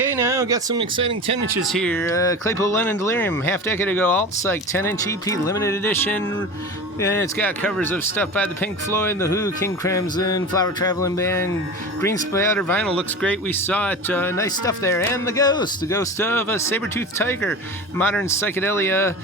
Okay, now got some exciting 10 inches here. Claypool Lennon Delirium, half decade ago, Alt Psych 10-inch EP, limited edition. And it's got covers of stuff by the Pink Floyd, The Who, King Crimson, Flower Traveling Band, Green Splatter vinyl looks great. We saw it. Nice stuff there. And the ghost of a saber-toothed tiger, modern psychedelia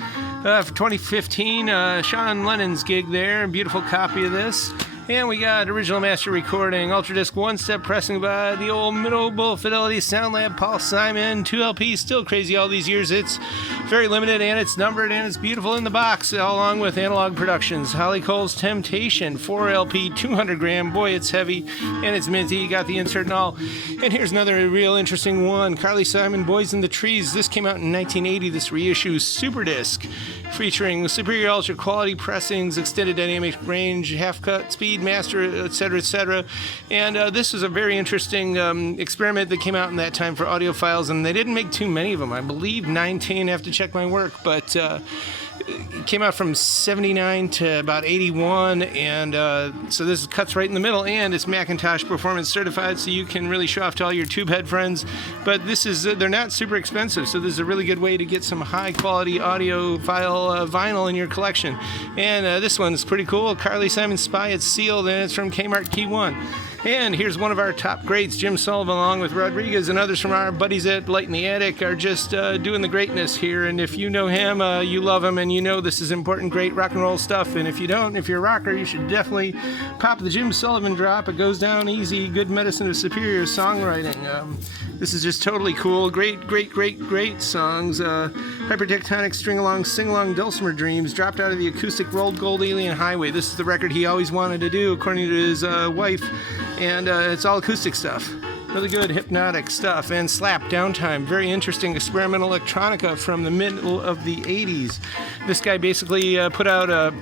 for 2015. Sean Lennon's gig there. Beautiful copy of this. And we got original master recording, Ultra Disc one-step pressing by the old Middle Fidelity Sound Lab, Paul Simon, 2 LPs, still crazy all these years. It's very limited and it's numbered and it's beautiful in the box, along with Analog Productions. Holly Cole's Temptation, 4 LP, 200 gram. Boy, it's heavy and it's minty. You got the insert and all. And here's another real interesting one, Carly Simon, Boys in the Trees. This came out in 1980, this reissue, Super Disc, featuring superior ultra quality pressings, extended dynamic range, half-cut speed, master, etc., etc. And this was a very interesting experiment that came out in that time for audiophiles, and they didn't make too many of them. I believe 19, I have to check my work, but it came out from 79 to about 81, and so this cuts right in the middle, and it's Macintosh Performance certified, so you can really show off to all your tube head friends. But this is they're not super expensive, so this is a really good way to get some high quality audiophile vinyl in your collection. And this one's pretty cool, Carly Simon Spy. It's sealed and it's from Kmart Key 1. And here's one of our top greats, Jim Sullivan, along with Rodriguez and others from our buddies at Light in the Attic, are just doing the greatness here. And if you know him, you love him, and you know this is important, great rock and roll stuff. And if you don't, if you're a rocker, you should definitely pop the Jim Sullivan drop. It goes down easy, good medicine of superior songwriting. This is just totally cool. Great songs. Hypertectonic, String-Along, Sing-Along, Dulcimer Dreams, dropped out of the acoustic Rolled Gold Alien Highway. This is the record he always wanted to do, according to his wife. And it's all acoustic stuff. Really good hypnotic stuff. And Slap, Downtime, very interesting experimental electronica from the middle of the 80s. This guy basically put out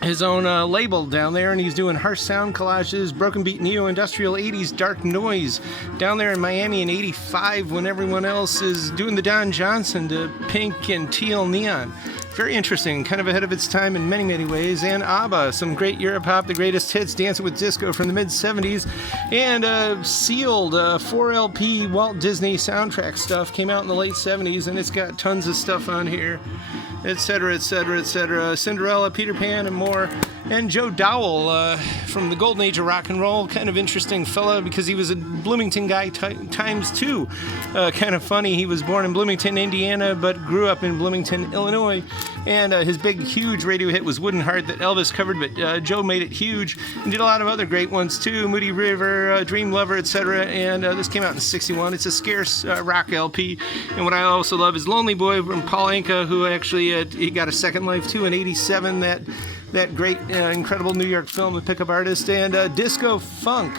his own label down there, and he's doing harsh sound collages, broken beat neo-industrial 80s dark noise down there in Miami in 85 when everyone else is doing the Don Johnson to pink and teal neon. Very interesting, kind of ahead of its time in many ways. And ABBA, some great Europop, the greatest hits, Dancing with Disco from the mid-70s. And sealed 4 LP Walt Disney soundtrack stuff, came out in the late 70s, and it's got tons of stuff on here, etc., etc., etc. Cinderella, Peter Pan, and more. And Joe Dowell from the golden age of rock and roll, kind of interesting fella because he was a Bloomington guy times two. Kind of funny, he was born in Bloomington, Indiana, but grew up in Bloomington, Illinois. And his big, huge radio hit was Wooden Heart that Elvis covered, but Joe made it huge and did a lot of other great ones too, Moody River, Dream Lover, etc. And this came out in 61. It's a scarce rock LP. And what I also love is Lonely Boy from Paul Anka, who actually he got a second life too in 87, that great, incredible New York film, The Pickup Artist. And Disco Funk.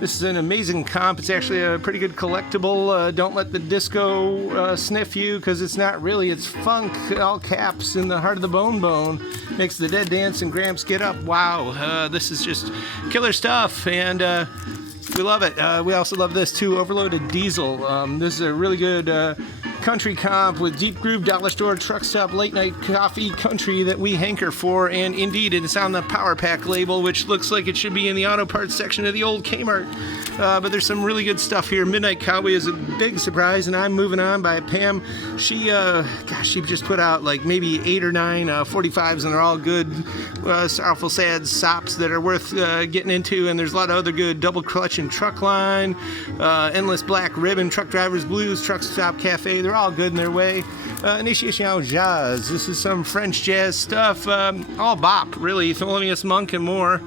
This is an amazing comp. It's actually a pretty good collectible. Don't let the disco sniff you, because it's not really. It's funk, all caps, in the heart of the bone. Makes the dead dance and Gramps get up. Wow, this is just killer stuff, and we love it. We also love this too, Overloaded Diesel. This is a really good country comp with deep groove, dollar store, truck stop, late night coffee country that we hanker for. And indeed, it's on the Power Pack label, which looks like it should be in the auto parts section of the old Kmart. But there's some really good stuff here. Midnight Cowboy is a big surprise, and I'm Moving On by Pam. She just put out like maybe 8 or 9 45s, and they're all good, sorrowful, sad sops that are worth getting into. And there's a lot of other good Double Clutch and Truck Line, Endless Black Ribbon, Truck Drivers Blues, Truck Stop Cafe. They're all good in their way. Initiation au Jazz. This is some French jazz stuff. All bop, really. Thelonious Monk and more.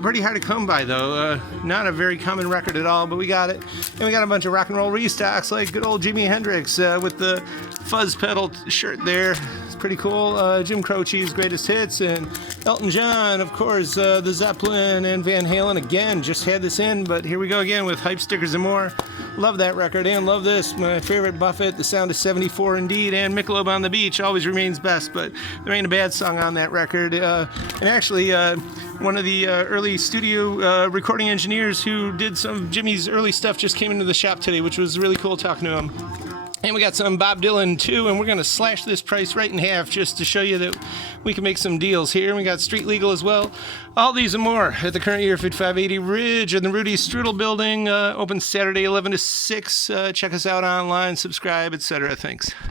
Pretty hard to come by, though. Not a very common record at all, but we got it. And we got a bunch of rock and roll restocks, like good old Jimi Hendrix with the fuzz pedal shirt there. It's pretty cool. Jim Croce's greatest hits, and Elton John, of course, the Zeppelin, and Van Halen again. Just had this in, but here we go again with hype stickers and more. Love that record, and love this. My favorite Buffett, The Sound of 74 indeed, and Michelob on the Beach always remains best, but there ain't a bad song on that record. And actually, one of the early studio recording engineers who did some of Jimmy's early stuff just came into the shop today, which was really cool talking to him. And we got some Bob Dylan too, and we're going to slash this price right in half just to show you that we can make some deals here. And we got Street Legal as well. All these and more at the current year 5580 Ridge in the Rudy Strudel building. Open Saturday 11 to 6. Check us out online, subscribe, etc. Thanks.